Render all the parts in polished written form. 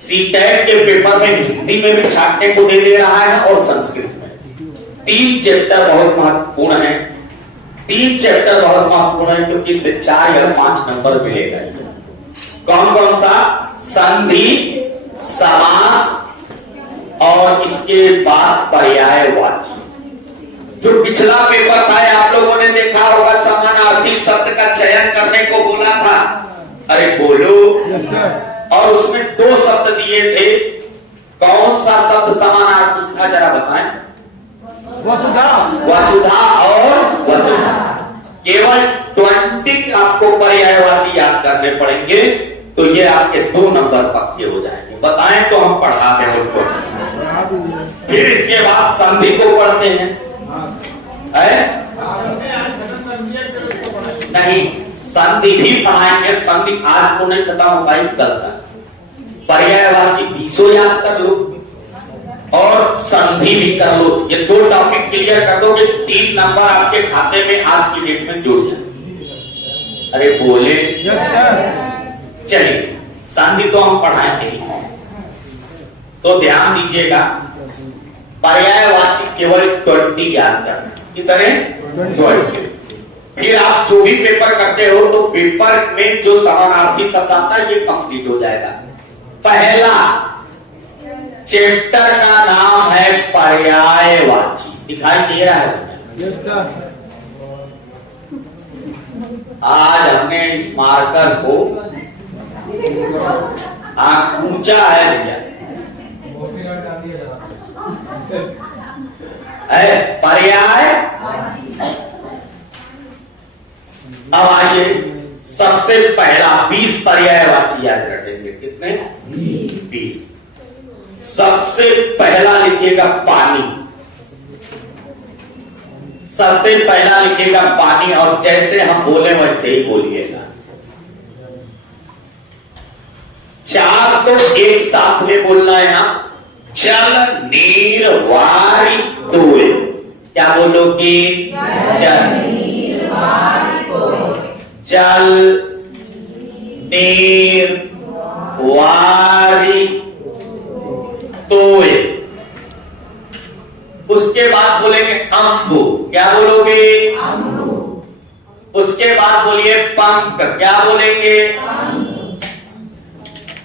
CTET के paper में हिंदी में भी छाटने को दे रहा है और संस्कृत में। 3 चैप्टर बहुत महत्वपूर्ण है। 3 चैप्टर बहुत महत्वपूर्ण है क्योंकि इससे 4 या 5 नंबर मिलेगा। कौन कौन सा? संधि, समास और इसके बाद पर्यायवाची। जो पिछला पेपर था आप लोगों ने देखा होगा, समानार्थी शब्द का चयन करने को बोला था। अरे बोलो। और उसमें 2 शब्द दिए थे। कौन सा शब्द समानार्थी था जरा बताएं? वसुधा। वसुधा और वसुधा। केवल 20 आपको पर्यायवाची याद करने पड़ेंगे तो ये आपके 2 नंबर पक्के हो जाएंगे। बताएं तो हम पढ़ा दें उनको। फिर इसके बाद संधि को पढ़ते हैं। नहीं, संधि भी पढ़ाएंगे। संधि आज को नहीं खत्म होगा, कल तक। पर्यायवाची 20 याद कर लो और संधि भी कर लो। ये 2 टॉपिक क्लियर कर दो कि 3 नंबर आपके खाते में आज की डेट में जुड़ जाए। अरे बोले। चलिए, संधि तो हम पढ़ाएंगे, तो ध्यान दीजिएगा। पर्यायवाची केवल 20 याद करना। कितने? 20। फिर आप जो भी पेपर करते हो तो पेपर में जो समानार्थी शब्द आता है ये कंप्लीट हो जाएगा। पहला चैप्टर का नाम है पर्यायवाची। दिखाई दे रहा है? Yes sir. आज हमने इस मार्कर को ऊंचा है भैया, पर्याय। अब आइए, सबसे पहला 20 पर्यायवाची याद रखेंगे। कितने? 20। सबसे पहला लिखिएगा पानी। सबसे पहला लिखिएगा पानी और जैसे हम बोले वैसे ही बोलिएगा। 4 तो एक साथ में बोलना है ना। चल नीर वारी तोय। क्या बोलोगे? चल चल नीर वारी तोय। उसके बाद बोलेंगे अंबु। क्या बोलोगे? उसके बाद बोलिए पंख। क्या बोलेंगे?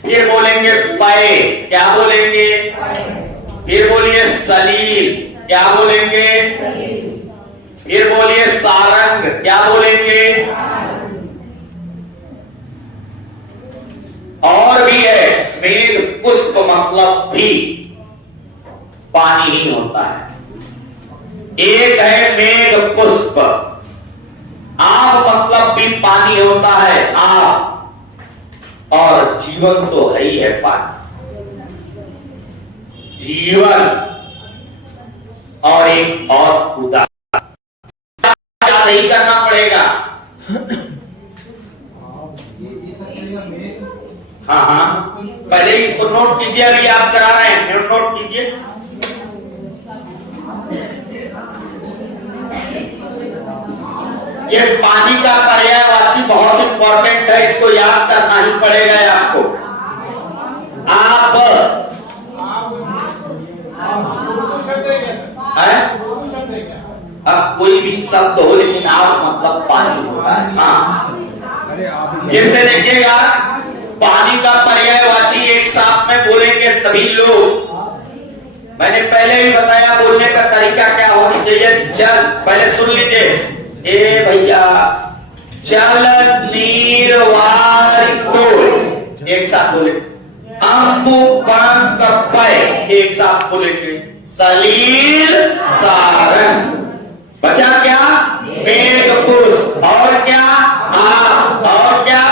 फिर बोलेंगे पय। क्या बोलेंगे? फिर बोलिए सलील। क्या बोलेंगे? फिर बोलिए सारंग। क्या बोलेंगे? और भी है मेघ पुष्प, मतलब भी पानी ही होता है। एक है मेघ पुष्प। आप मतलब भी पानी होता है। आप और जीवन तो है ही है पानी। जीवन और एक और खुदा नहीं करना पड़ेगा। हाँ हाँ, पहले इसको नोट कीजिए। अभी आप करा रहे हैं, नोट कीजिए। ये पानी का पर्यायवाची बहुत इंपॉर्टेंट है, इसको याद करना ही पड़ेगा आपको। आप अब कोई भी शब्द हो लेकिन आप मतलब पानी होता है। हाँ, फिर से देखिएगा। पानी का पर्यायवाची एक साथ में बोलेंगे सभी लोग। मैंने पहले ही बताया बोलने का तरीका क्या होनी चाहिए। चल, पहले सुन लीजिए। ए भैया, चल नीर वारी तोय। एक साथ बोले। अंबु पंख पय। एक साथ बोलेंगे। सलील सारंग। बचा क्या? मेघ पुष्प। और क्या? आप। और क्या?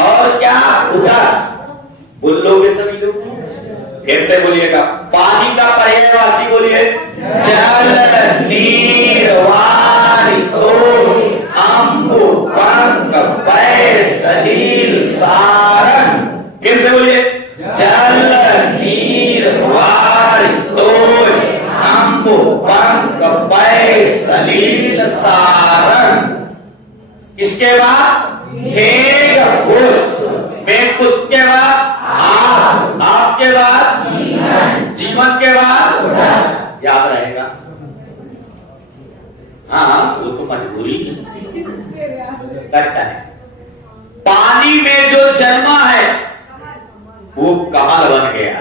और क्या? उधर। बोल लोगे सभी लोग? फिर से बोलिएगा। पानी का पर्यायवाची बोलिए। जल नीर वारी तोय अंबु पंख पय सलील सारंग। फिर से बोलिए। जल नीर वारी तोय अंबु पंख पय सलील सारंग। इसके बाद मेघ पुष्प। मेघ पुष्प के बाद आप। जीवन के बाद याद रहेगा। हाँ वो तो मजबूरी है, करता है। पानी में जो जन्मा है वो कमल बन गया।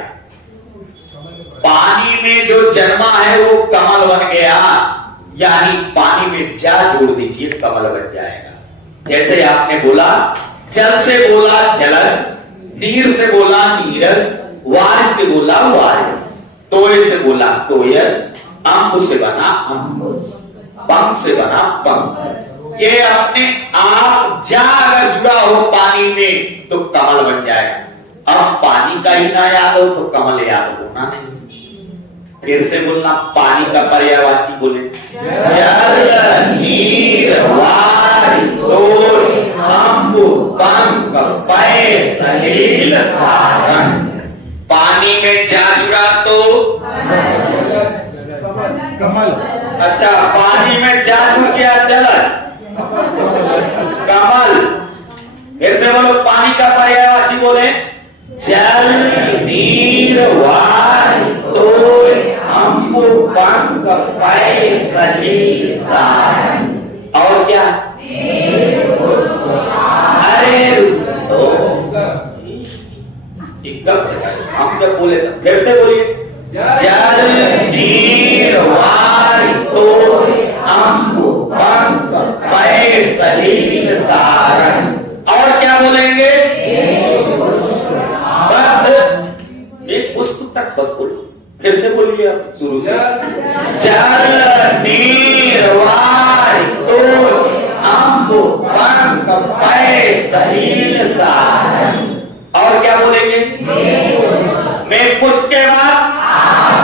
पानी में जो जन्मा है वो कमल बन गया, यानी पानी में जा जोड़ दीजिए कमल बन जाएगा। जैसे आपने बोला जल से बोला जलज, नीर से बोला नीरज, वारिस से बोला वारिस, तोय से बोला तोयज, अंब से बना अंबुज, पंख से बना पंख। ये अपने आप जा अगर जुड़ा हो पानी में तो कमल बन जाएगा। अब पानी का ही ना याद हो तो कमल याद होना नहीं। फिर से बोलना, पानी का पर्यायवाची बोले, जल नीर वारि तोय अंबु पंख पय सलील सारंग। पानी में जा जुड़ा तो कमल। अच्छा, पानी में जा जुड़ गया जलज, कमल। फिर से बोलो, पानी का पर्यायवाची बोले, जल नीर वारि तोय अंबु पंख पय सलील सारंग। और क्या? अरे तो एकदम से हम जब बोले तो फिर से बोलिए, जल नीर वारि तोय अंबु पंख पय सलील सारंग। और क्या बोलेंगे? एक पुष्प तक बस बोलो। फिर से बोलिए आप शुरू से, जल नीर वारि तोय अंबु पंख पय सलील सारंग। और क्या बोलेंगे? मैं पुष्प के बाद,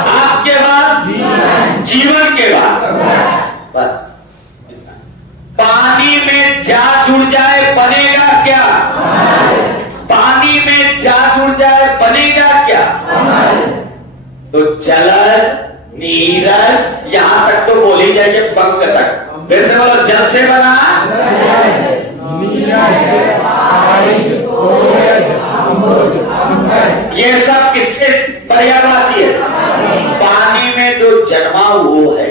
आपके बाद, जीवन के बाद, बस। पानी में जा जुड़ जाए बनेगा क्या? पानी में जा जुड़ जाए बनेगा क्या? तो जलज नीरज यहां तक तो बोल ही जाएंगे, पंख तक। फिर से बोलो, जल से बना ये सब किसके पर्यायवाची है? पानी में जो जन्मा वो है।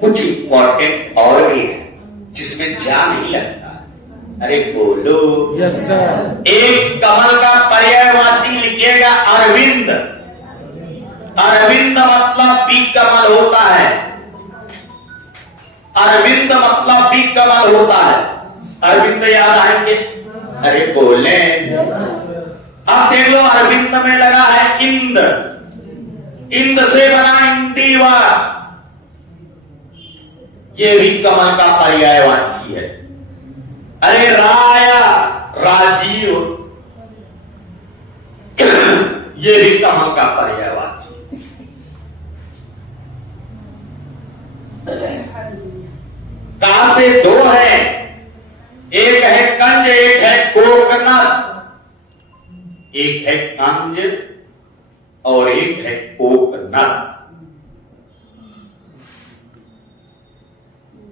कुछ इंपॉर्टेंट और भी है जिसमें जा नहीं लगता। अरे बोलो। Yes sir. एक कमल का पर्यायवाची लिखिएगा अरविंद। अरविंद मतलब भी कमल होता है। अरविंद मतलब भी कमल होता है। अरविंद याद आएंगे? अरे बोले। अब देख लो, अरविंद में लगा है इंद, इंद से बना इंदिवा, ये भी कमल का पर्यायवाची है। अरे राया राजीव, ये भी कमल का पर्यायवाची। का से दो है, एक है कंज, एक है कोकनद। एक है कंज और एक है कोकनद।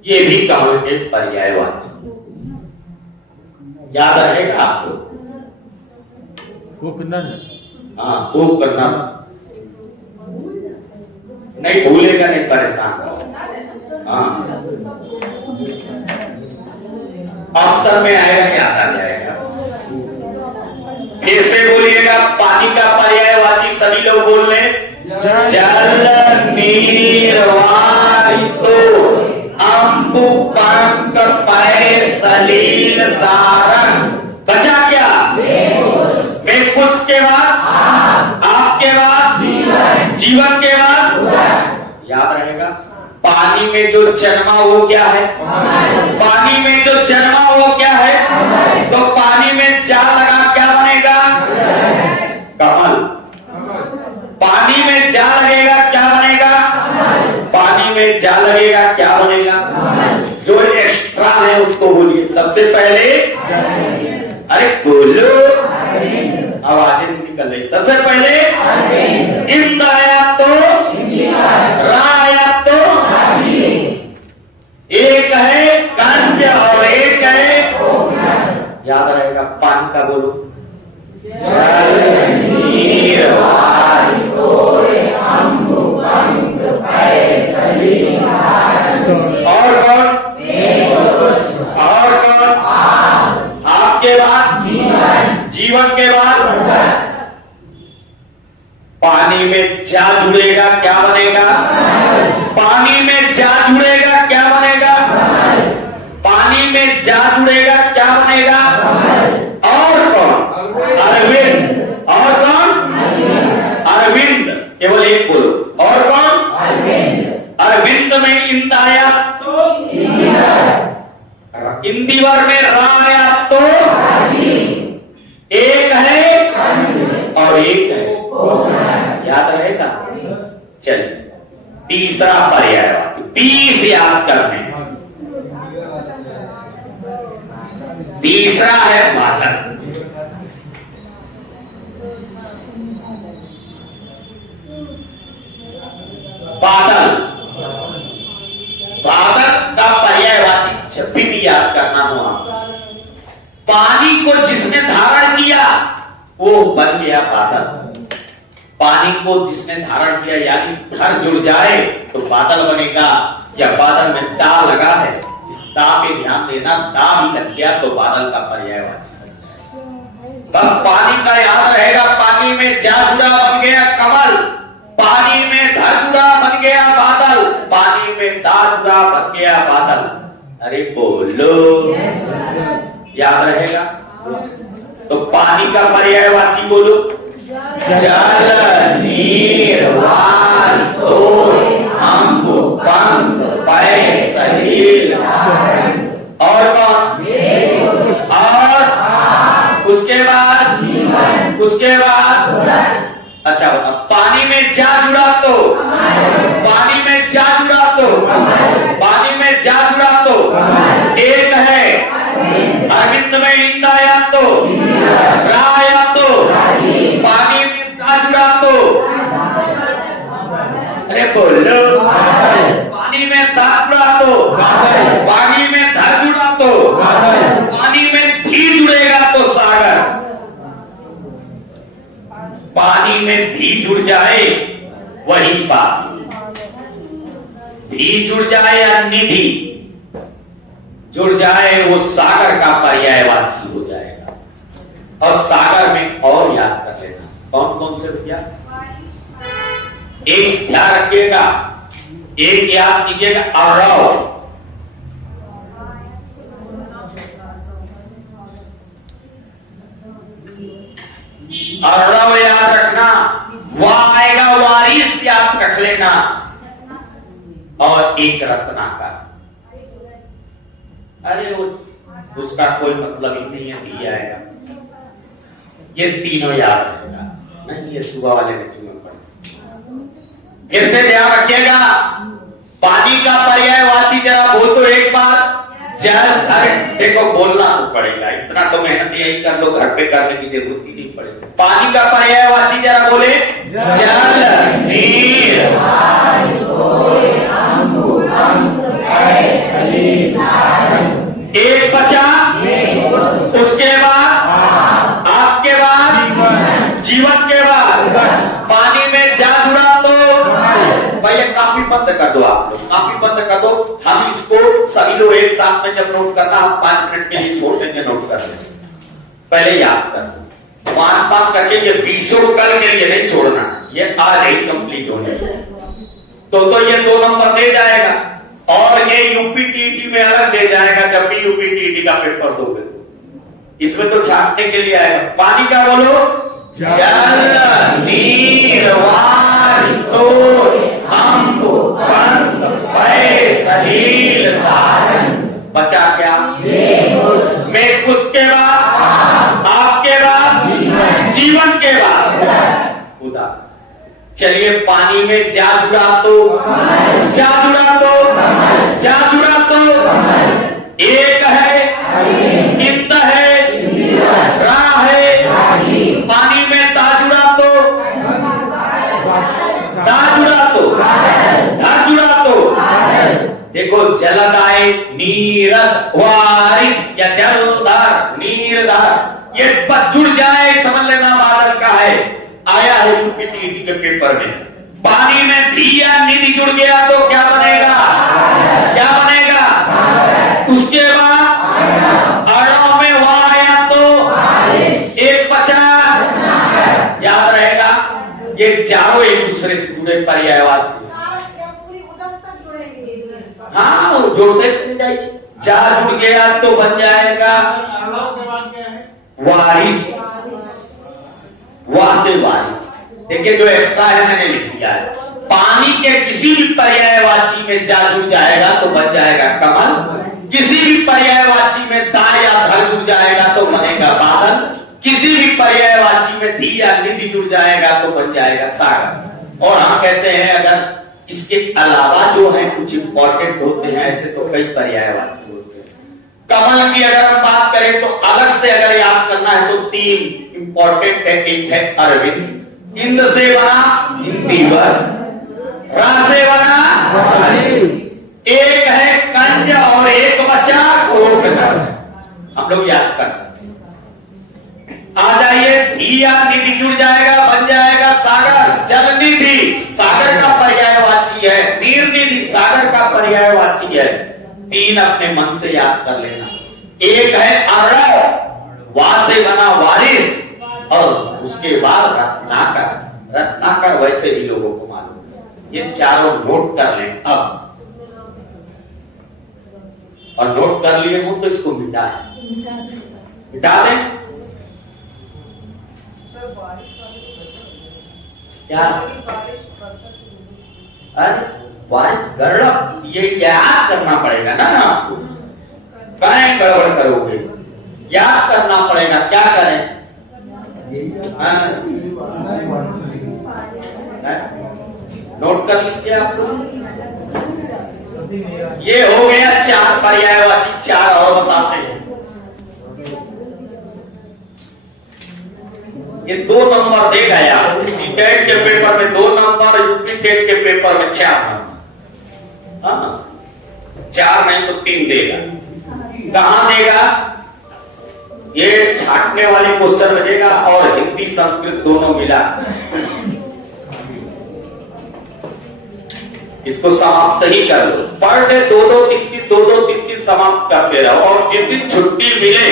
ये भी कमल के पर्यायवाची। याद रहेगा आपको? कोकनद। हाँ, कोकनद। नहीं भूलेगा, नहीं परेशान हो। हाँ, ऑप्शन में आएगा, नहीं आता जाएगा। फिर से बोलिएगा, पानी का पर्यायवाची सभी लोग बोल रहे, जल नीर वारि तोय अंबु पंख पय सलील सारंग। बचा क्या? मैं पुष्प के बाद, आपके बाद, जीवन के बाद। याद रहेगा? पानी में जो जन्मा वो क्या है? पानी में जो जन्मा वो क्या है? तो पानी में जा लगा क्या बनेगा? कमल। पानी में जा लगेगा क्या बनेगा? पानी में जा लगेगा क्या बनेगा? जो एक्स्ट्रा है उसको बोलिए सबसे पहले। अरे बोलो, आवाजें निकल रही। सबसे पहले इंद आया तो रा आया तो एक है कंज और एक है। याद रहेगा? पानी का बोलो, जल नीर वारि तोय बाद पानी में जा जुड़ेगा, क्या बनेगा? पानी में जा जुड़ेगा, क्या बनेगा? पानी में जा जुड़ेगा, क्या बनेगा? और कौन? अरविंद। और कौन? अरविंद। केवल एक बोलो, और कौन? अरविंद में इंद आया तो इंदिवर में रा आया तो एक है और एक है, याद रहेगा? चलिए तीसरा पर्यायवाची, 20 याद करने हैं। तीसरा है बादल। बादल, बादल का पर्यायवाची जब भी याद करना हो, पानी को जिसने धारण किया वो बन गया बादल। पानी को जिसने धारण किया यानी धर जुड़ जाए तो बादल बनेगा, या बादल में दा लगा है, इस दा पे ध्यान देना, दा भी लग गया तो बादल का पर्यायवाची। तब पानी का याद रहेगा, पानी में जा जुड़ा बन गया कमल, पानी में धर जुड़ा बन गया बादल, पानी में दा जुड़ा बन गया बादल। अरे बोलो, याद रहेगा? तो पानी का पर्यायवाची बोलो। जल, नीर, वाल, तोय, अम्ब, पंख, पय, सलील, और कौन? और उसके बाद, उसके बाद अच्छा बता, पानी में जा जुड़ा तो, पानी में जा जुड़ा तो, पानी में जा जुड़ा तो एक है, अरविंद में इंद आया तो, रा आया तो, पानी में जा जुड़ा तो, अरे बोलो, पानी में धा जुड़ा तो, पानी में धर जुड़ा तो, पानी में धी जुड़ेगा तो सागर, पानी में धी जुड़ जाए वही पानी, धी जुड़ जाए या निधि जुड़ जाए वो सागर का पर्यायवाची हो जाएगा। और सागर में और याद कर लेना, कौन कौन से भैया? एक ध्यान रखिएगा, एक याद कीजिएगा, अरव, अर्णव याद रखना, वह आएगा वारिस याद रख लेना, और एक रत्नाकर। अरे वो उसका कोई मतलब ही नहीं है, दिया आएगा। ये तीनों याद रहेगा, नहीं ये सुबह वाले मीटिंग में पढ़े। फिर से ध्यान रखिएगा, पानी का पर्यायवाची जरा बोल तो एक बार। जल, अरे देखो बोलना तो पड़ेगा, इतना तो मेहनत यही कर लो, घर पे करने की जरूरत ही नहीं पड़ेगी। पानी का पर्यायवाची जरा बोले। जल, नीर, एक बचा, उसके बाद आपके बाद जीवन के बाद पानी में जा जुड़ा तो भैया काफी बंद कर दो, आप लोग काफी बंद कर दो। हम इसको सभी लोग एक साथ में जब नोट करना, हम 5 मिनट के लिए छोड़ देंगे, नोट कर लेंगे। पहले याद कर दो, 5 करके ये 20 कल के लिए नहीं छोड़ना, ये आज ही कंप्लीट होने तो ये 2 नंबर दे जाएगा, और ये यूपीटीईटी में अलग दे जाएगा जब भी यूपीटीईटी का पेपर दोगे, इसमें तो छापने के लिए आएगा। पानी का बोलो। जल, नीर, वाल, तोय, अम्ब, पंख, पय, सलील, सारन। बचा क्या? मेघ, उसके बाद आपके बाद जीवन के बाद खुदा। चलिए पानी में जा जुड़ा तो, जा जुड़ा तो, जा जुड़ा तो एक है, इंद है, रा है, पानी में दा जुड़ा तो, दा जुड़ा तो, धा जुड़ा तो देखो, जलदाय, नीरद, वारिक या जलधर, नीरधर, ये जुड़ जाए समझ लेना बादल का है। आया है यूपीटीईटी के पेपर में, पानी में धी या निधि जुड़ गया तो क्या बनेगा? क्या बनेगा? उसके बाद अड़ों में वाह आया तो एक बचा, ये चारों एक दूसरे से जुड़े पर्यायवाची। हाँ, जोड़ते चले जाइए। जा जुड़ गया तो बन जाएगा वारिस, वाह से वारिस। देखिए जो एक्स्ट्रा है मैंने लिख दिया है, पानी के किसी भी पर्यायवाची में जा जुड़ जाएगा तो बन जाएगा कमल, किसी भी पर्यायवाची में दा या धर जुड़ जाएगा तो बनेगा बादल, किसी भी पर्यायवाची में धी या निधि जुड़ जाएगा तो बन जाएगा सागर। और हम कहते हैं अगर इसके अलावा जो है कुछ इंपॉर्टेंट होते हैं, ऐसे तो कई पर्यायवाची होते हैं। कमल की अगर हम बात करें तो अलग से अगर याद करना है तो 3 इंपॉर्टेंट है। एक है अरविंद, इंद से बना इंदिवर, रा से बना, एक है कंज और एक बचा कोटकर। हम लोग याद कर सकते हैं। आ जाइए, धी या निधि जुड़ जाएगा बन जाएगा सागर। जल निधि सागर का पर्यायवाची है, नीर निधि सागर का पर्यायवाची है। 3 अपने मन से याद कर लेना। एक है अर्णव, वा से बना वारिस, और उसके बाद रत्नाकर। रत्नाकर वैसे ही लोगों को मालूम है। ये चारों नोट कर लें अब, और नोट कर लिए हो तो इसको मिटा दें। क्या अरे बारिश गड़बड़, ये याद करना पड़ेगा ना आपको। कहीं गड़बड़ करोगे, याद करना पड़ेगा। क्या करें? नोट कर लीजिए आप लोग। ये हो गया 4 पर्यायवाची, 4 और बताते हैं। ये 2 नंबर देगा यार, सीटेट के पेपर में 2 नंबर, यूपी टेट के पेपर में 4 नंबर। हाँ, 4 नहीं तो 3 देगा। कहां देगा? ये छाटने वाली क्वेश्चन में देगा और हिंदी संस्कृत दोनों मिला। इसको समाप्त ही कर लो। पर डे 2-2 3 समाप्त करते रहो, और जिस दिन छुट्टी मिले,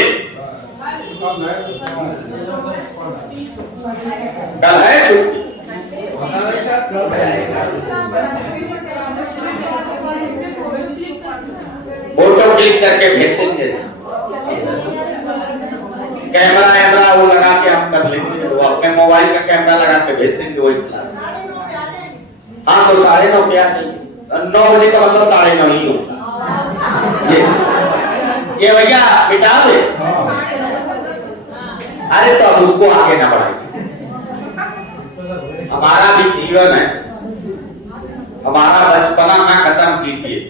कल है छुट्टी, फोटो क्लिक करके भेज देंगे। कैमरा वो लगा के हम कर लेंगे, वो अपने मोबाइल का कैमरा लगा के भेज देंगे वही क्लास। हाँ, तो 9:30 पे आ जाइए। 9 बजे का मतलब 9:30 ही होगा। ये भैया मिटा दे। अरे तो अब उसको आगे ना बढ़ाइए। हमारा भी जीवन है, हमारा बचपना ना खत्म कीजिए।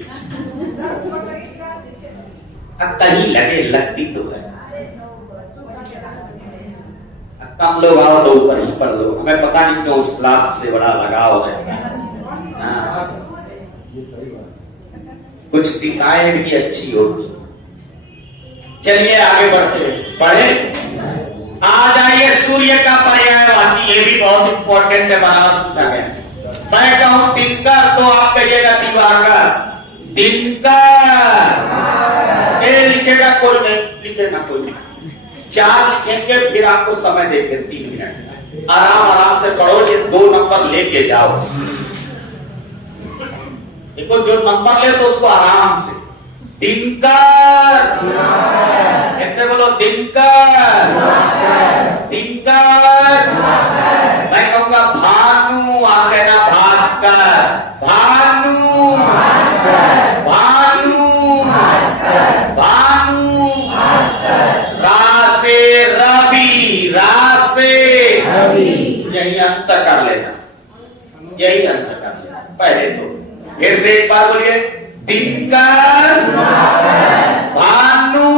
कहीं लगे, लगती तो है। कम लोग आओ तो ऊपर ही पढ़ लो। हमें पता नहीं क्यों उस क्लास से बड़ा लगाव है। कुछ दिशाएं भी अच्छी होगी। चलिए आगे बढ़ते हैं, पढ़े। आ जाइए सूर्य का पर्यायवाची, ये भी बहुत इंपॉर्टेंट है, बना पूछा गया। मैं कहूं दिनकर तो आप कहिएगा दिवाकर। दिनकर ये लिखेगा कोई नहीं, लिखेगा कोई नहीं। 4 लिखेंगे, फिर आपको समय देंगे 3 मिनट। आराम से पढ़ो, ये 2 नंबर लेके जाओ। देखो जो नंबर ले तो उसको आराम से। दिनकर, ऐसे बोलो दिनकर। दिनकर। मैं कहूंगा भानु, आप कहना भास्कर। भानु, भानु, भानु। रासे रवि, रासे रवि। यही अंत कर लेना, यही अंत कर लेना। पहले तो फिर से एक बार बोलिए, दिनकर, भानु,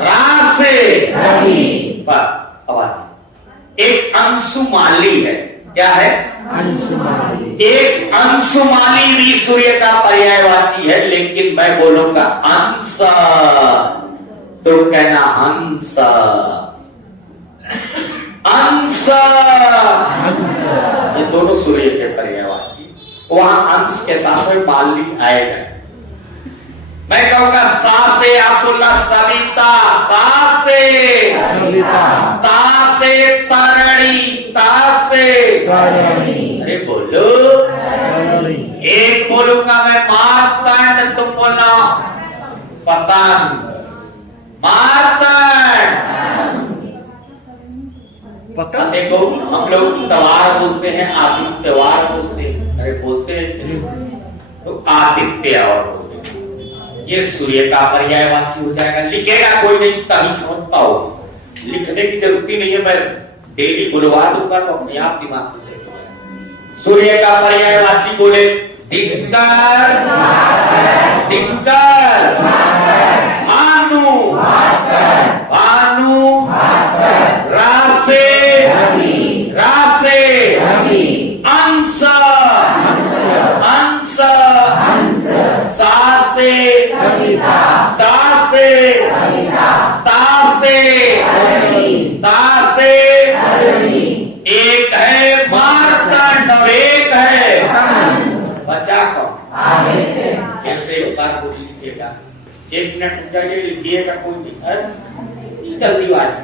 रासे रवि। बस अब एक अंशुमाली है। क्या है? अंशुमाली। एक अंशुमाली भी सूर्य का पर्यायवाची है, लेकिन मैं बोलूंगा अंश, तो कहना हंस। अंश, ये दोनों सूर्य के पर्यायवाची। वहां अंश के साथ में माली आएगा। मैं कहूंगा सा से आप बोलना सविता। सा से सविता। ता से तरणी, ता से अरे बोलो, एक बोलूंगा मैं मार्तंड, तुम बोलना पतंग। मार्तंड पतंग। देखो हम लोग त्योहार बोलते हैं, आदित्य त्योहार बोलते हैं, अरे बोलते हैं तो आदित्य और बोलते हैं। ये सूर्य का पर्यायवाची हो जाएगा। लिखेगा कोई नहीं, तभी समझ पाओ। लिखने की जरूरत नहीं है, मैं डेली बुलवा दूंगा तो अपने आप दिमाग में से सूर्य का पर्यायवाची बोले दिनकर, दिनकर, भानु, भानु, रासे, रासे, अंश, अंश, सासे, सासे, तासे, तासे, एक है मार्तंड और एक है बचा कौन? कैसे बार बोल लीजिएगा, 1 मिनट रुक जाइए, लिखिएगा कोई नहीं, जल्दीबाजी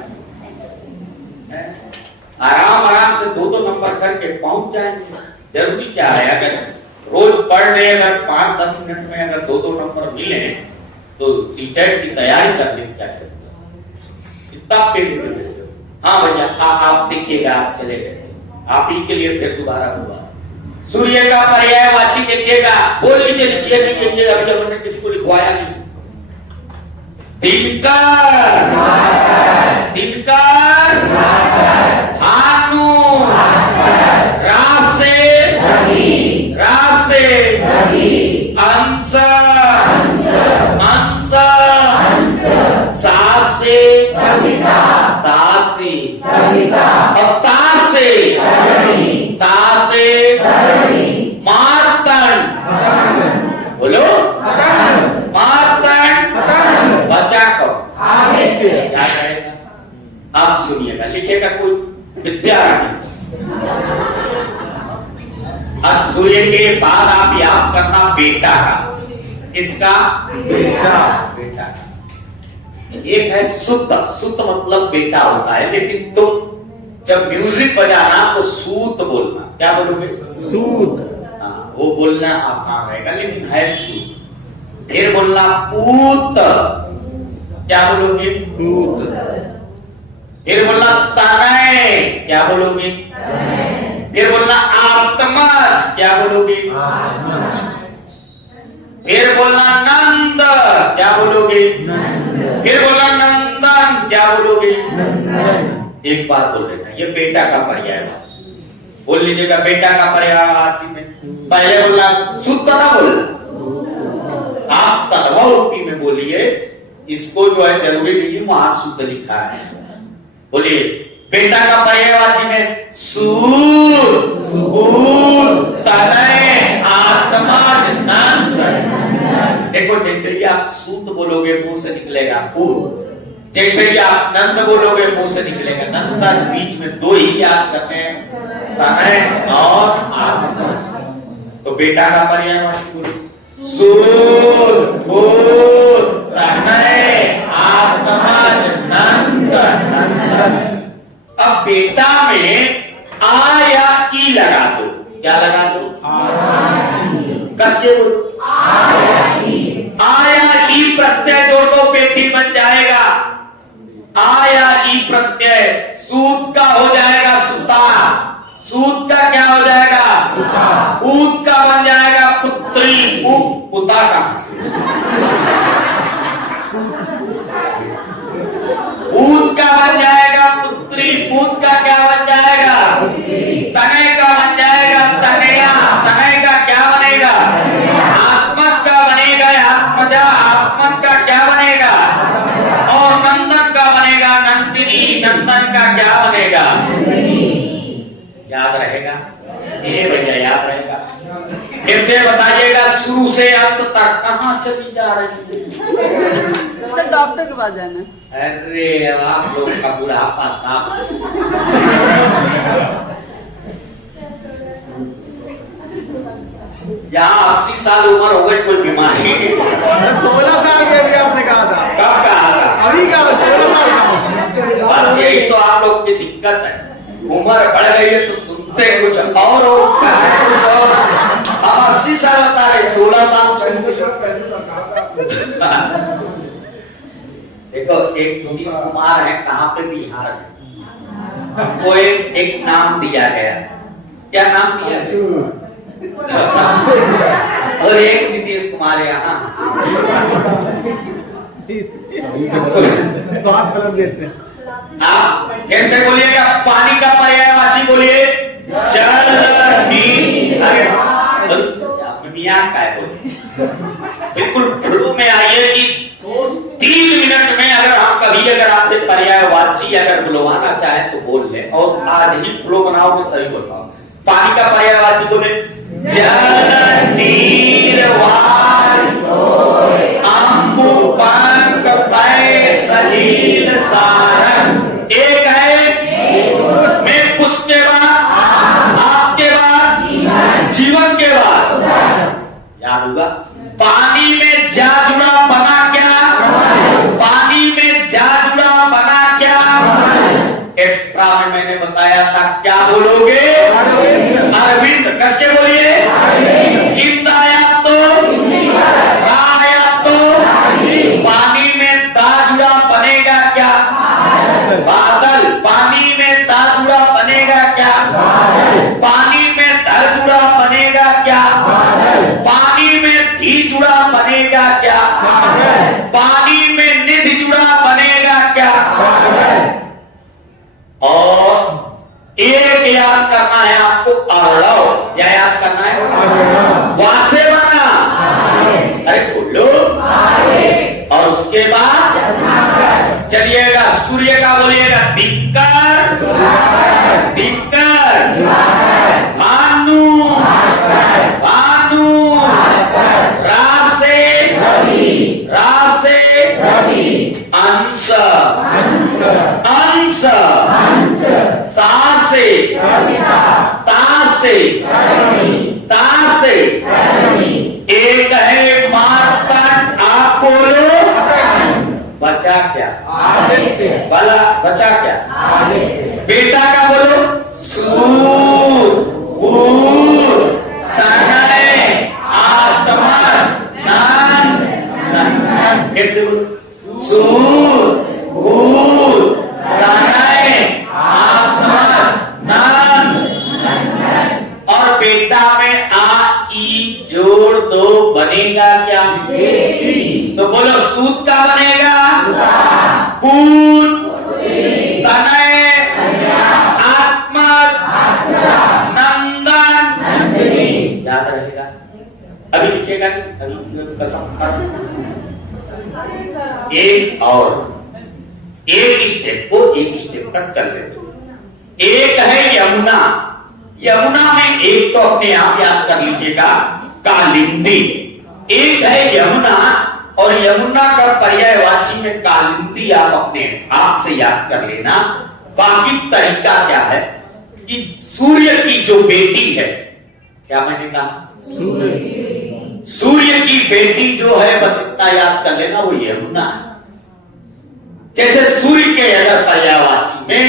आराम आराम से 2-2 नंबर करके पहुंच जाएंगे। जरूरी क्या है, अगर रोज पढ़ रहे, अगर 5-10 मिनट में अगर 2-2 नंबर मिले तो सीटेट की तैयारी करने की क्या जरूरत है? इतना पेट में देते हो। हाँ भैया, आप देखिएगा, आप चले गए, आप ही के लिए फिर दोबारा हुआ। सूर्य का पर्यायवाची देखिएगा, बोल लीजिए, लिखिए नहीं लीजिए, अभी हमने किसको लिखवाया नहीं। दिनकर, दिनकर, भानु, रासे, रासे, अंश, अंश, सासे, सासे, और तासे, तासे, मार्तंड, बोलो मार्तंड, बचा को क्या कहेगा? आप सुनिएगा, लिखेगा कोई विद्यारानी। अब सूर्य के बाद आप याद करना बेटा का, इसका बेटा, बेटा का। एक है सुत, सुत मतलब बेटा होता है, लेकिन तुम जब म्यूजिक बजाना तो सूत बोलना। क्या बोलोगे? सूत। हाँ, वो बोलना आसान रहेगा, लेकिन है सूत। फिर बोलना पूत, क्या बोलोगे? पूत। फिर बोलना तनय, क्या बोलोगे? फिर बोलना आत्मज, क्या बोलोगे? फिर बोलना नंद, क्या बोलोगे? फिर बोलना नंदन, क्या बोलोगे? एक बार बोल लेना, ये बेटा का पर्यायवाची। बोल लीजिएगा बेटा का पर्यायवाची में पहले बोलना शुद्ध ना बोलना, आप तद्भव रूपी में बोलिए। इसको जो है जरूरी नहीं वहां शुद्ध लिखा है। बोलिए बेटा का पर्यायवाची में सूर, तनय, आत्मज, नंद। देखो जैसे ही आप सूत बोलोगे मुंह से निकलेगा पूर, जैसे ही आप नंद बोलोगे मुंह से निकलेगा नंदन। बीच में 2 ही याद करते हैं, तनय और आत्मज। तो बेटा का पर्यायवाची बोलो सूर, तनय, आत्मज, नंद, नंदन। अब बेटा में आ या ई लगा दो। क्या लगा दो? कस के बोलो, आ या ई प्रत्यय जोड़ दो, बेटी बन जाएगा। आ या ई प्रत्यय सूत का हो जाएगा सुता, सूत का क्या हो जाएगा? सुता। पूत का बन जाएगा पुत्री, पुता का। पूत का बन जाएगा पुत्री, पूत का क्या बन जाएगा? तनय का बन जाएगा तनया, तनय का क्या बनेगा? आत्मज का बनेगा आत्मजा, आत्मज का क्या बनेगा? और नंदन का बनेगा नंदिनी, नंदन का क्या बनेगा? याद रहेगा? ये भैया याद रहेगा। फिर से बताइएगा, शुरू से अंत तक कहाँ चली जा रही है? डॉक्टर के पास जाना। अरे आप लोग का बुढ़ापा साफ। यहाँ 80 साल उम्र हो गई, कोई बीमारी नहीं। 16 साल के अभी आपने कहा था। कब कहा था? अभी कहा 16 साल का। बस यही तो आप लोग की दिक्कत है। उम्र बढ़ गई है तो सुनते कुछ और हो, हम 80 साल बता रहे, 16 साल सुनते। देखो एक नीतीश कुमार है, कहाँ पे, बिहार में। वो एक नाम दिया गया, क्या नाम दिया गया? और एक नीतीश कुमार यहाँ बात गलत देते हैं। आप कैसे बोलिएगा? पानी का पर्यायवाची बोलिए, जल, नीर। दुनिया का है, बोलिए बिल्कुल फ्लो में आइए कि 3 मिनट में अगर हम कभी अगर आपसे पर्यायवाची अगर बुलवाना चाहे तो बोल ले, और आज ही फ्लो बनाओगे तभी बोल पाओ। पानी का पर्यायवाची बोले, जल, नीर, वायु, अम्बु, पंख, पय, सलील, सारंग। एक है मैं, पुष्प के बाद, आपके बाद, जीवन के बाद। याद होगा? पानी में जा जुड़ा बना क्या? पानी में जा जुड़ा बना क्या? एक्स्ट्रा में मैंने बताया था, क्या बोलोगे? अरविंद। कस के बोलिए, इंदाया तो, राया तो। पानी में दा जुड़ा बनेगा क्या? बादल। पानी में दा जुड़ा बनेगा क्या? पानी में धर जुड़ा बनेगा क्या? पानी में धी जुड़ा बनेगा क्या? पानी में निधि जुड़ा बनेगा क्या? और एक याद करना है आपको, अरड़व। क्या याद करना है? वहां से बना, अरे बोलो। और उसके बाद चलिएगा, सूर्य का बोलिएगा, दिक्कर, दिक्कर, भानु, भानु, रासे, रासे, अंश, अंश, सासे, तासे, तासे। एक है मार्तंड। आप बोलो, बचा क्या? बला, बचा क्या? बेटा का बोलो, सूर, ऊर, तनय, आत्मा, नन, नन। फिर से बोलो, सूर, ऊर, तनय, आत्मा, नन। और बेटा में आ ई जोड़ दो, बनेगा क्या? तो बोलो, सूत का बनेगा, पूत, तनय, आत्मा, नंदन। याद रहेगा? अभी लिखेगा नहीं, अभी कसम खा। एक और एक स्टेप को एक स्टेप तक कर लेते। एक है यमुना। यमुना में एक तो अपने आप याद कर लीजिएगा, कालिंदी। एक है यमुना, और यमुना का पर्यायवाची में कालिंदी आप अपने आप से याद कर लेना। बाकी तरीका क्या है कि सूर्य की जो बेटी है, क्या मैंने कहा? सूर्य की बेटी जो है, बस इतना याद कर लेना, वो यमुना है। जैसे सूर्य के अगर पर्यायवाची में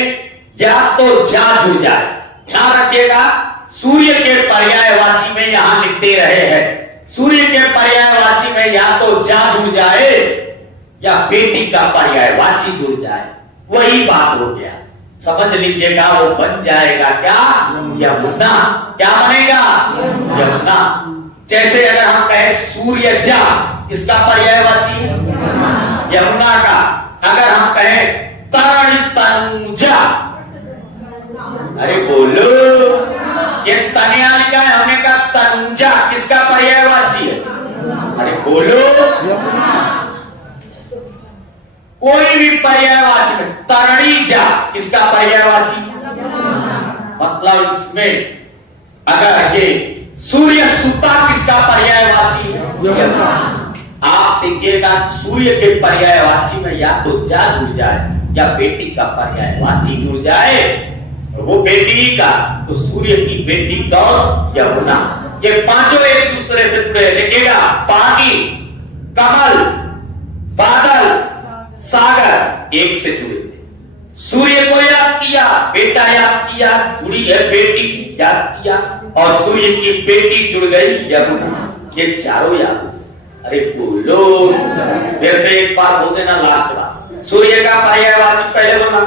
या तो जा जुड़ जाए, ध्यान रखिएगा, सूर्य के पर्यायवाची में यहां लिखते रहे हैं, सूर्य के पर्यायवाची में या तो जा जुड़ जाए या बेटी का पर्यायवाची जुड़ जाए, वही बात हो गया। समझ लीजिएगा, वो बन जाएगा क्या? यमुना। क्या बनेगा? यमुना। जैसे अगर हम कहें सूर्य जा, इसका पर्यायवाची यमुना का। अगर हम कहें तरण तनुजा, अरे बोलो, ये तनियाली का है, हमने कहा तनुजा, किसका पर्यायवाची है? अरे बोलो, कोई भी पर्यायवाची में तरणी जा, किसका पर्यायवाची? मतलब इसमें अगर ये सूर्य सुता, किसका पर्यायवाची है? आप देखिएगा, सूर्य के पर्यायवाची में या तो जा जुड़ जाए या बेटी का पर्यायवाची जुड़ जाए, वो बेटी का, तो सूर्य की बेटी कौन? यमुना। ये पांचों एक दूसरे से जुड़े। देखिएगा, पानी, कमल, बादल, सागर एक से जुड़े थे। सूर्य को याद किया, बेटा याद किया, जुड़ी है बेटी याद किया, और सूर्य की बेटी जुड़ गई यमुना। ये चारों याद। अरे बोलो फिर से एक बार बोल देना लास्ट बार। सूर्य का पर्यायवाची पहले बोलना,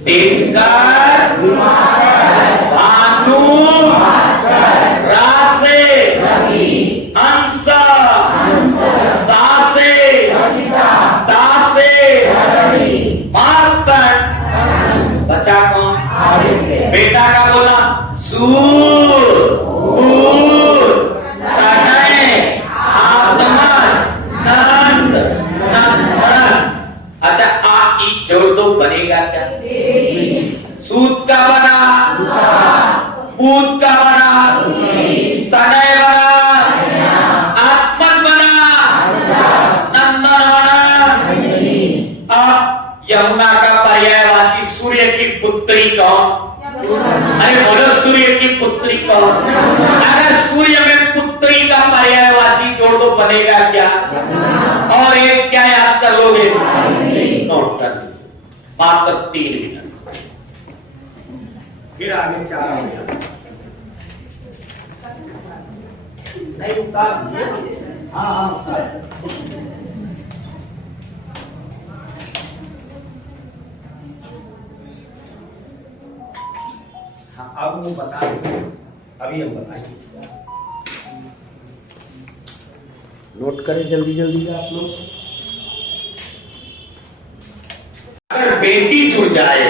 दिनकर, भानु, रासे, हंस, सासे, दासे, मार्तंड। बचा कौन? बेटा का बोला सूर, तनय, आत्मन, नंद, नंदन। अच्छा आ ई जोड़ दो बनेगा क्या? सूत का बना, पूत का बना, तनय बना, आत्मन बना, नंदन बना। अब यमुना का पर्यायवाची सूर्य की पुत्री कौन? अरे बोलो सूर्य की पुत्री कौन? अगर सूर्य में पुत्री का पर्यायवाची जोड़ दो बनेगा क्या? और एक क्या याद कर लोगे? नोट कर लीजिए, मात्र 3 मिनट। फिर आगे 4 हो गया। नहीं उतार। हाँ अब वो बता दें, अभी हम बताएंगे। नोट करें जल्दी जल्दी आप लोग। अगर बेटी जुड़ जाए,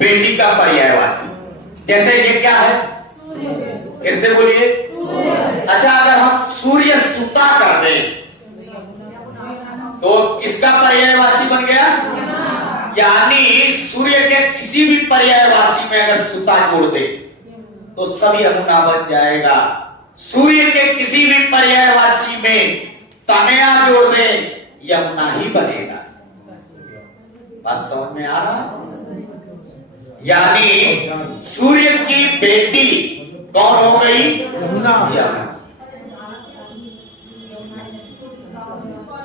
बेटी का पर्यायवाची, जैसे ये क्या है? फिर से बोलिए। अच्छा अगर हम सूर्य सुता कर दें तो किसका पर्यायवाची बन गया? यानी सूर्य के किसी भी पर्यायवाची में अगर सुता जोड़ दे तो सभी यमुना बन जाएगा। सूर्य के किसी भी पर्यायवाची में तनया जोड़ दे यमुना ही बनेगा। बात समझ में आ रहा? यानी सूर्य की बेटी कौन हो गई? यमुना।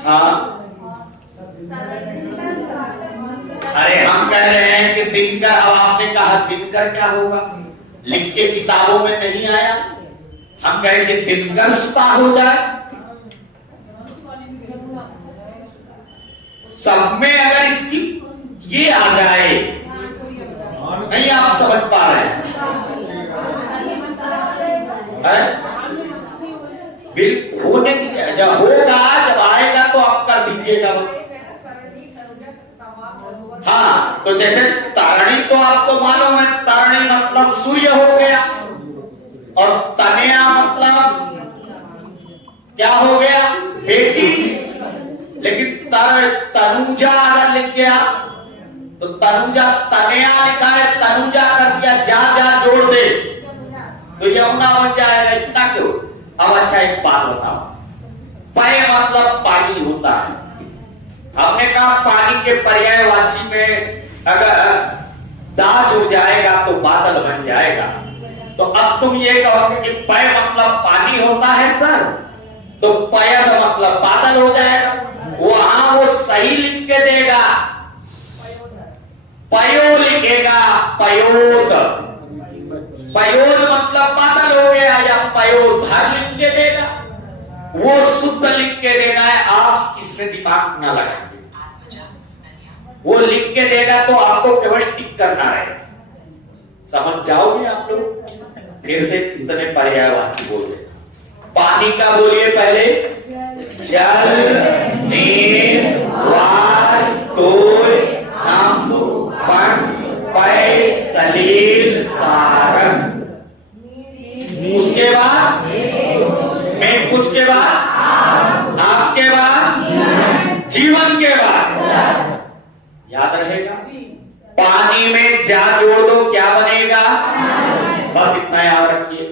हाँ अरे हम कह रहे हैं कि दिनकर, अब आपने कहा दिनकर क्या होगा? लिख के किताबों में नहीं आया। हम कहें कि दिनकर सुता हो जाए। सब में अगर इसकी ये आ जाए, नहीं आप समझ पा रहे हैं? बिल्कुल होने की, जब होगा, जब आएगा तो आप कर दीजिएगा। हाँ तो जैसे तारणी तो आपको मालूम है, तारणी मतलब सूर्य हो गया, और तनया मतलब क्या हो गया? बेटी। लेकिन तनुजा अगर लिख गया तो तनुजा, तनया लिखा है, तनुजा कर दिया, जा जोड़ दे तो यमुना बन जाएगा। इतना क्यों? अब अच्छा एक बात बताओ, पय मतलब पानी होता है। हमने कहा पानी के पर्यायवाची में अगर दा जुड़ जाएगा तो बादल बन जाएगा। तो अब तुम ये कहो कि पय मतलब पानी होता है सर, तो पयद मतलब बादल हो जाएगा। वहां वो सही लिख के देगा, पयो लिखेगा, पयोद। पयोद मतलब बादल हो गया, या पयोधर लिख के देगा, वो शुद्ध लिख के देना है। आप इसमें दिमाग ना लगाएंगे, वो लिख के देगा तो आपको केवल टिक करना रहेगा। समझ जाओगे आप लोग? फिर से कितने पर्यायवाची बोलते? पानी का बोलिए पहले, जल, नीर, वार, तोय, नम, पण, पय, सलील, सारंग। उसके बाद में, उसके बाद आपके बाद, जीवन के बाद। याद रहेगा? पानी में जा जोड़ दो क्या बनेगा? बस इतना याद रखिए।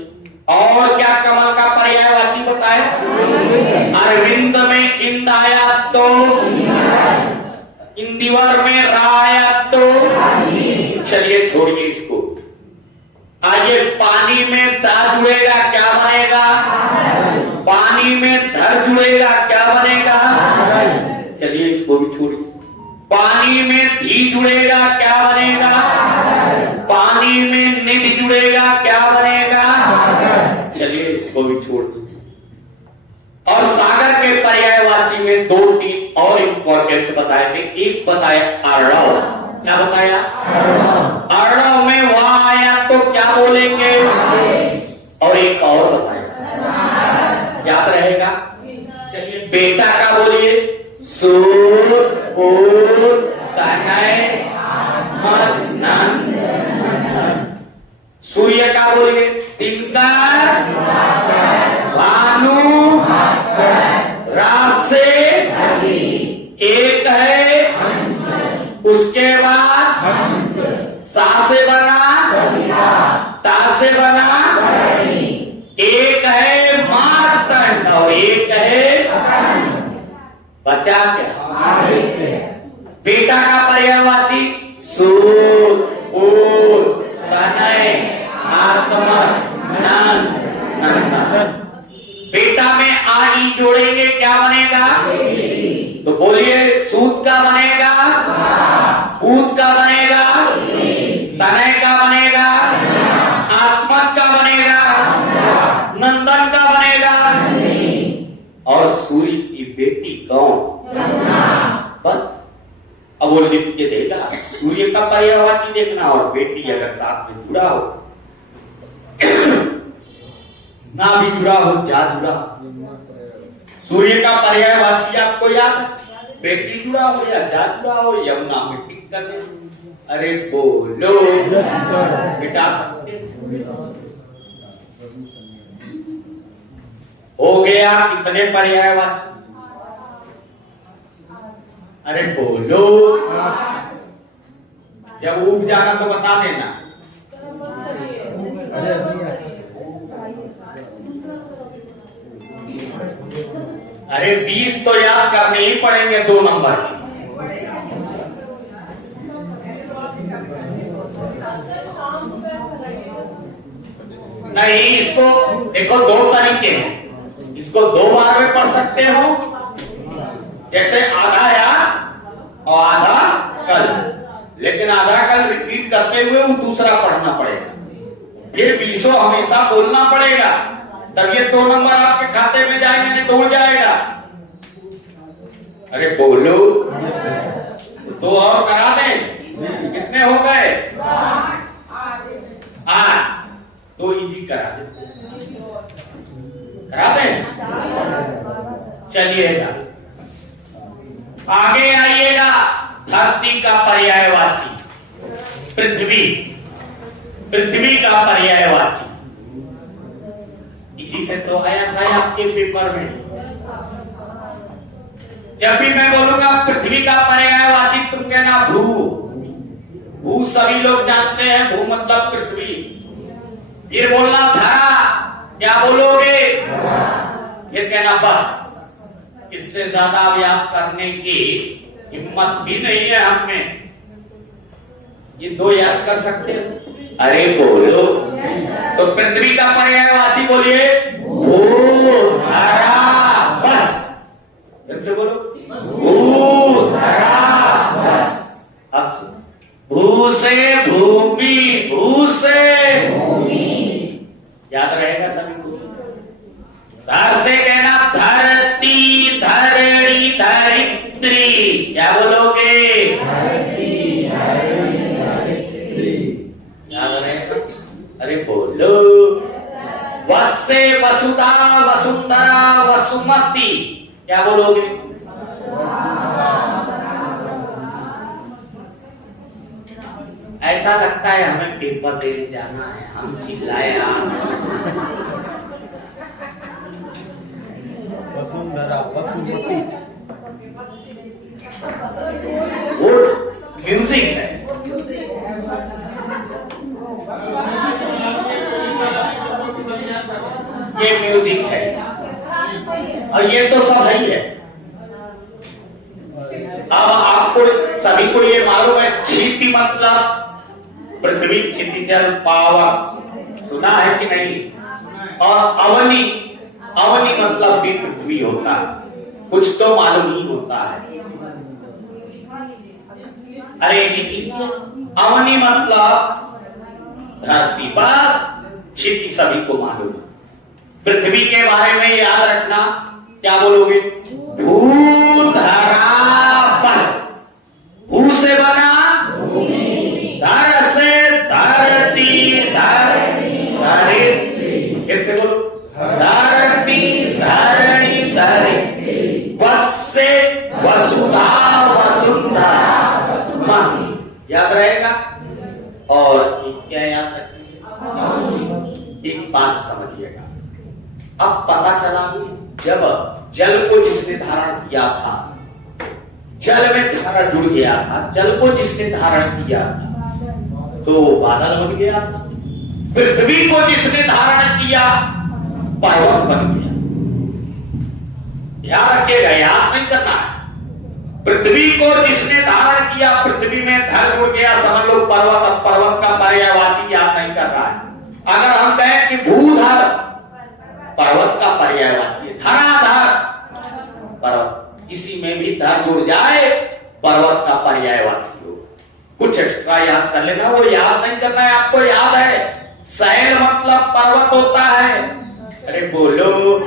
और क्या कमल का पर्यायवाची बताए? अरविंद में इंद आया तो, इंदिवर में रा आया तो, चलिए छोड़िए इसको। आइए पानी में दा जुड़ेगा क्या बनेगा? पानी में धर जुड़ेगा क्या बनेगा? चलिए इसको भी छोड़िए। पानी में धी जुड़ेगा क्या बनेगा? पानी में निधि जुड़ेगा क्या बनेगा? चलिए इसको भी छोड़ दीजिए। और सागर के पर्यायवाची में 2-3 और इंपॉर्टेंट बताए थे। एक बताया अर्णव। क्या बताया? अर्णव में वहां आया तो क्या बोलेंगे? और एक और बताया, याद रहेगा? चलिए बेटा का बोलिए। सूर्य पूर तनय नंद। सूर्य का बोलिए। दिनकर भानु रात से एक है, उसके बाद सा से बना, ता से बना, एक है मार्तंड और एक है बचा क्या? बेटा का पर्यायवाची सूर्य पूर तनय आत्मा नंद नंदन। बेटा में आई जोड़ेंगे क्या बनेगा? तो बोलिए। सूत का बनेगा, पूत का बनेगा, तनय का बनेगा, आत्मज का बनेगा, नंदन का बनेगा। और सूर्य की बेटी कौन? बस अब वो लिख के देगा। सूर्य का पर्यायवाची देखना और बेटी अगर साथ में जुड़ा हो, ना भी जुड़ा हो, जा जुड़ा हो। सूर्य का पर्यायवाची आपको याद है? बेटी जुड़ा हो या जा जुड़ा हो, यमुना में टिक कर दे। अरे बोलो, मिटा सकते हो गया कितने पर्यायवाची? अरे बोलो, जब उग जाना तो बता देना। अरे 20 तो याद करने ही पड़ेंगे 2 नंबर के। नहीं, इसको देखो 2 तरीके हैं। इसको 2 बार में पढ़ सकते हो, जैसे आधा याद और आधा कल। लेकिन आधा कल रिपीट करते हुए वो दूसरा पढ़ना पड़ेगा। फिर 20 हमेशा बोलना पड़ेगा, तब ये 2 नंबर आपके खाते में जाएंगे, नहीं तो उड़ जाएगा। अरे बोलो, 2 और करा दें। कितने हो गए? 8। 2 इजी करा दे, करा दें। चलिएगा आगे आइएगा। धरती का पर्यायवाची पृथ्वी। पृथ्वी का पर्यायवाची इसी से तो आया था आपके पेपर में। जब भी मैं बोलूंगा पृथ्वी का पर्यायवाची, तुम कहना भू। भू सभी लोग जानते हैं, भू मतलब पृथ्वी। फिर बोलना धरा। क्या बोलोगे? फिर कहना बस। इससे ज्यादा याद करने की हिम्मत भी नहीं है हम में। ये 2 याद कर सकते हो? अरे बोलो। तो पृथ्वी का पर्यायवाची बोलिए। भू धरा। बस फिर से बोलो। भू धरा बस। अब भू से भूमि, भू से भूमि। याद रहेगा सभी को। धर से कहना धरती, धरणी, धरित्री। क्या बोलोगे? याद रहेगा? अरे बोलो। वस से वसुधा, वसुंधरा, वसुमती। क्या बोलोगे? ऐसा लगता है हमें पेपर देने जाना है, हम चिल्लाए। वसुंधरा, वसुमती। वो म्यूजिक है। ये म्यूजिक है और ये तो सब है ही है। अब आपको सभी को ये मालूम है, क्षिति मतलब पृथ्वी, क्षितिजल, पावन। सुना है कि नहीं? और अवनी, अवनी मतलब भी पृथ्वी होता है। कुछ तो मालूम ही होता है। अरे देखिए, अवनी मतलब धरती, बस क्षिति सभी को मालूम है। पृथ्वी के बारे में याद रखना, क्या बोलोगे? भू धरा बस, भू से बना धर से धरती, धरित्री, फिर से बोलो धरती धरणी धरित्री, बस से वसुधा वसुंधरा मन, याद रहेगा। और क्या याद रखेंगे? एक बात समझिएगा, अब पता चला जब जल को जिसने धारण किया था, जल में धारा जुड़ गया था, जल को जिसने धारण किया था तो बादल बन गया था। पृथ्वी को जिसने धारण किया पर्वत बन गया। याद रखिएगा, याद नहीं करना है। पृथ्वी को जिसने धारण किया, पृथ्वी में धर जुड़ गया, समझ लो पर्वत। अब पर्वत का पर्यायवाची याद नहीं कर रहा है। अगर हम कहें कि भूधर, पर्वत का पर्यायवाची है, धराधर पर्वत, इसी में भी धर जुड़ जाए पर्वत का पर्यायवाची हो। कुछ एक्स्ट्रा याद कर लेना, वो याद नहीं करना है, आपको याद है। शैल मतलब पर्वत होता है, अरे बोलो।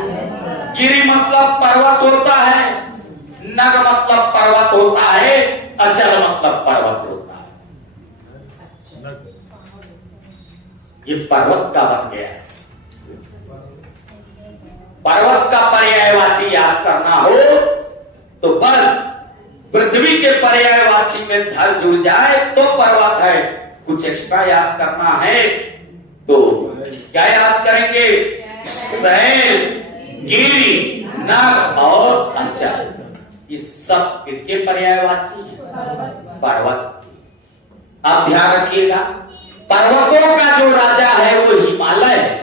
गिरि मतलब पर्वत होता है, नग मतलब पर्वत होता है, अचल मतलब पर्वत होता है। ये पर्वत का बन गया। पर्वत का पर्यायवाची याद करना हो तो बस पृथ्वी के पर्यायवाची में धर जुड़ जाए तो पर्वत है। कुछ एक्स्ट्रा याद करना है तो क्या याद करेंगे? शैल, गिरि, नग और अचल, ये सब किसके पर्यायवाची है? पर्वत। अब ध्यान रखिएगा, पर्वतों का जो राजा है वो हिमालय है।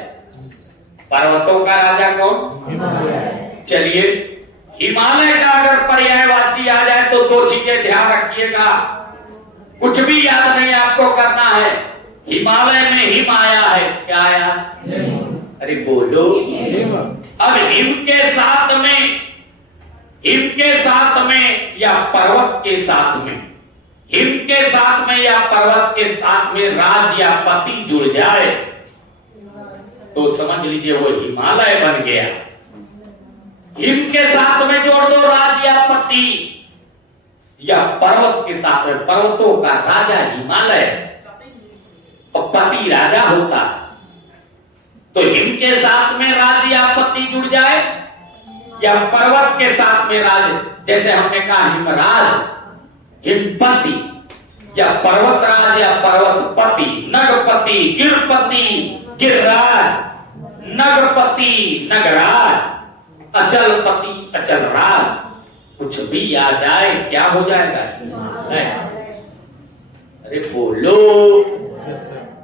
पर्वतों का राजा कौन? चलिए, हिमालय का अगर पर्यायवाची आ जाए तो दो चीजें ध्यान रखिएगा, कुछ भी याद नहीं आपको करना है। हिमालय में हिम आया है, क्या आया? अरे बोलो। अब हिम के साथ में या पर्वत के साथ में, हिम के साथ में या पर्वत के साथ में राज या पति जुड़ जाए तो समझ लीजिए वो हिमालय बन गया। हिम के साथ में जोड़ दो राज या पति, या पर्वत के साथ में, पर्वतों का राजा हिमालय और पति राजा होता है, तो हिम के साथ में राज या पति जुड़ जाए या पर्वत के साथ में राज, जैसे हमने कहा हिमराज, हिमपति, या पर्वतराज या पर्वतपति, नगपति, गिरपति, गिरराज, नगपति, नगराज, अचलपति, अचलराज, कुछ भी आ जाए क्या हो जाएगा? अरे बोलो।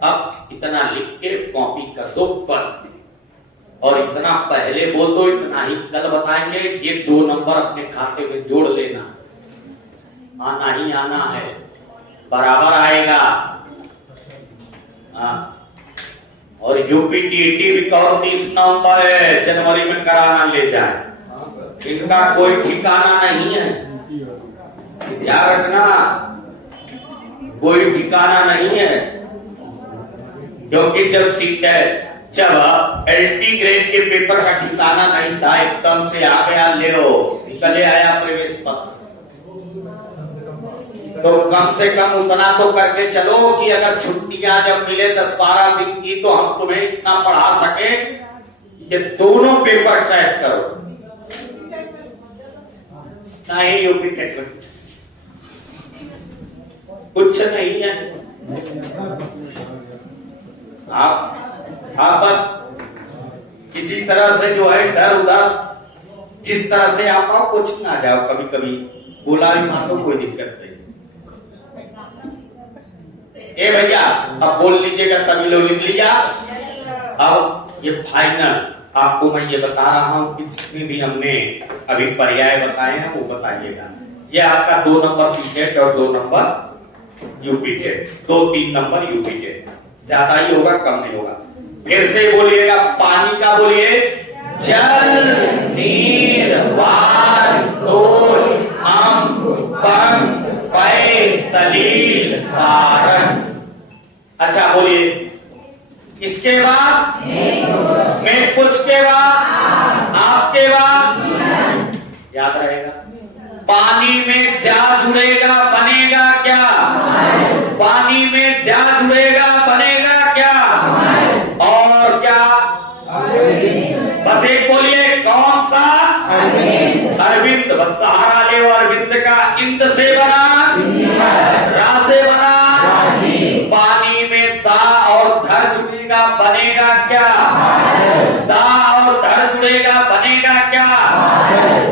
अब इतना लिख के कॉपी कर दो पर, और इतना पहले बोल दो, इतना ही कल बताएंगे। ये 2 नंबर अपने खाते में जोड़ लेना, आना ही आना है, बराबर आएगा। और यूपीटीटी भी 30 नवंबर है, जनवरी में कराना ले जाए, इनका कोई ठिकाना नहीं है, ध्यान रखना, कोई ठिकाना नहीं है। क्योंकि जब एलटी ग्रेड के पेपर का ठिकाना नहीं था, एकदम से आ गया, ले निकले आया प्रवेश पत्र, तो कम से कम उतना तो करके चलो कि अगर छुट्टियां जब मिले 10-12 दिन की तो हम तुम्हें इतना पढ़ा सके, ये दोनों पेपर क्रैश करो। नहीं यूपी टेट कुछ नहीं है। आप बस किसी तरह से जो है डर उधर जिस तरह से आप आओ, कुछ ना जाओ, कभी कभी बोला भी मान लो, कोई दिक्कत नहीं। ए भैया अब बोल लीजिएगा, सभी लोग लिख लिया। अब ये फाइनल आपको मैं ये बता रहा हूं कि जितनी भी हमने अभी पर्याय बताए हैं वो बताइएगा। ये आपका 2 नंबर सीटेट और 2 number UP TET, 2-3 number UP TET, ज्यादा ही होगा, कम नहीं होगा। फिर से बोलिएगा, पानी का बोलिए, जल, नीर, वार, तोल, अम्ब, पंख, पै, सलील सारंग। अच्छा बोलिए, इसके बाद मैं कुछ के बाद आपके बाद याद रहेगा। पानी में जा जुड़ेगा बनेगा क्या? पानी में जा जुड़ेगा बनेगा क्या? और क्या? बस एक बोलिए, कौन सा? अरविंद। बस सहारा ले अरविंद का। इंद से बना, रा से बना, पानी में दा और धर जुड़ेगा बनेगा क्या? दा और धर जुड़ेगा बनेगा क्या?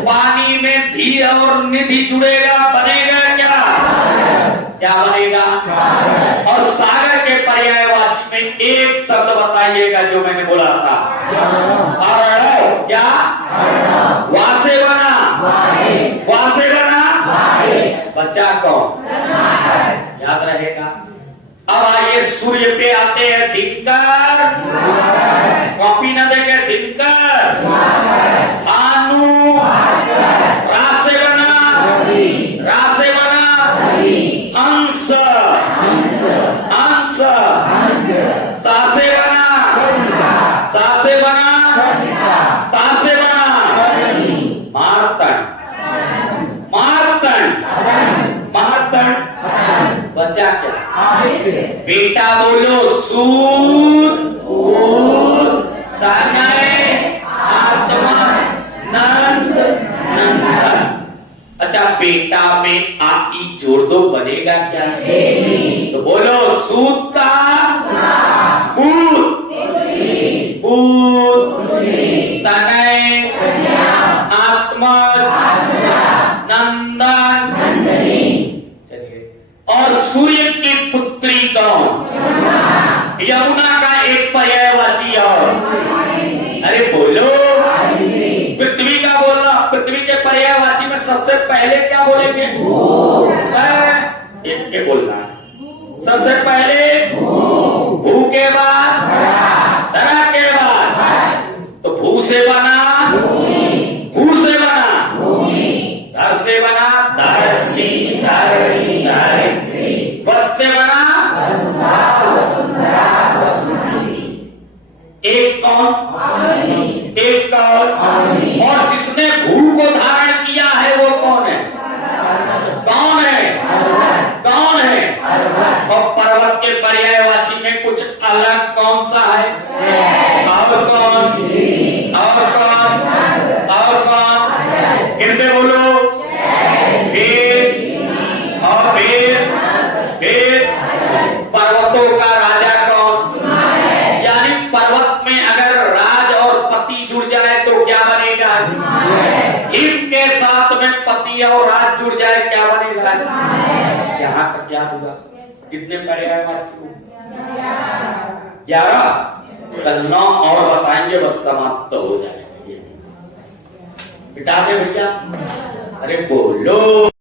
पानी में धी और निधि जुड़ेगा बनेगा क्या? क्या बनेगा? और सागर के पर्यायवाची में एक शब्द बताइएगा जो मैंने बोला था। अर्णव। क्या? वा से बना, वा से बना, बचा कौन? याद रहेगा। अब आइए सूर्य पे आते हैं। दिनकर। कॉपी न देंगे। दिनकर। भानु। रा से बना, रा से बना, अंश, अंश, सा से बना, सा से बना, ता से बना, मार्तंड, मार्तंड, मार्तंड। बचा क्या? बेटा बोलो, सूत, ऊत, तनय, आत्मा, नंद, नंदन। अच्छा, बेटा में आ ई जोड़ दो बनेगा क्या? तो बोलो, सूत का पूत, पूत, तनय, आत्मा, नंदन। चलिए, और सूर्य की पुत्री कौन? यमुना का एक पर्यायवाची और। अरे बोलो, पृथ्वी का बोलना। पृथ्वी के पर्यायवाची में सबसे पहले क्या बोलेंगे? एक के बोलना है। सबसे पहले भू के बाद धरा के बाद। तो भू से बना, भू से बना, धर से बना, धरती, धरती, धरती। वस से बना, एक कौन? एक कौन? और जिसने भू को धारण किया है वो कौन है? कौन है? कौन है? और पर्वत के पर्यायवाची में कुछ अलग कौन सा है? और कौन? और कौन? और कौन? किनसे बोलो? वेद। और वेद, वेद। पर्वतों का राजा कौन? यानी पर्वत में अगर राज और पति जुड़ जाए तो क्या बनेगा? हिम के साथ में पति और राज जुड़ जाए क्या बनेगा? यहाँ तक क्या होगा? कितने पर्यायवाची हुए? 11। कल 9 और बताएंगे, बस समाप्त हो जाएगा। मिटा दे भैया। अरे बोलो।